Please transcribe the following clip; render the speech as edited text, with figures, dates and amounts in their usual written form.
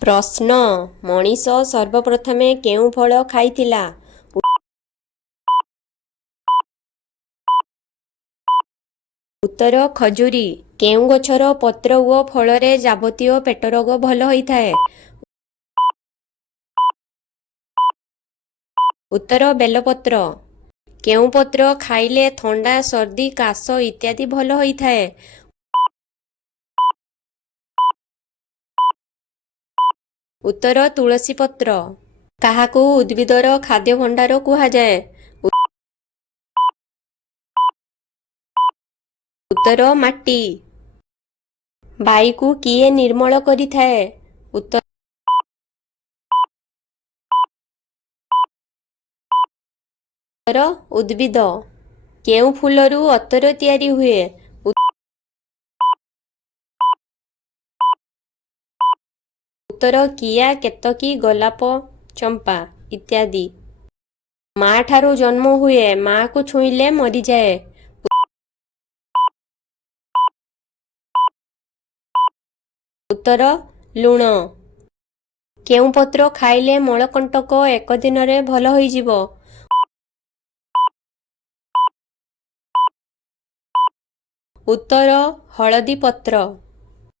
ପ୍ରଶ୍ନ ମଣିଷ ସର୍ବପ୍ରଥମେ କେଉଁ ଫଳ ଖାଇଥିଲା? ଉତ୍ତର ଖଜୁରୀ। କେଉଁ ଗଛର ପତ୍ର ଓ ଫଳରେ ଯାବତୀୟ ପେଟ ରୋଗ ଭଲ ହୋଇଥାଏ? ଉତ୍ତର ବେଲପତ୍ର। କେଉଁ ପତ୍ର ଖାଇଲେ ଥଣ୍ଡା, ସର୍ଦ୍ଦି, କାଶ ଇତ୍ୟାଦି ଭଲ ହୋଇଥାଏ? ଉତ୍ତର ତୁଳସୀ ପତ୍ର। କାହାକୁ ଉଦ୍ଭିଦର ଖାଦ୍ୟ ଭଣ୍ଡାର କୁହାଯାଏ? ଉତ୍ତର ମାଟି। ବାୟୁକୁ କିଏ ନିର୍ମଳ କରିଥାଏ? ଉତ୍ତର ଉଦ୍ଭିଦ। କେଉଁ ଫୁଲରୁ ଅତର ତିଆରି ହୁଏ? ଉତ୍ତର କିଆ, କେତକୀ, ଗୋଲାପ, ଚମ୍ପା ଇତ୍ୟାଦି। ମା ଠାରୁ ଜନ୍ମ ହୁଏ, ମାକୁ ଛୁଇଁଲେ ମରିଯାଏ। ଉତ୍ତର ଲୁଣ। କେଉଁ ପତ୍ର ଖାଇଲେ ମଳକଣ୍ଟକ ଏକ ଦିନରେ ଭଲ ହୋଇଯିବ? ଉତ୍ତର ହଳଦୀ ପତ୍ର।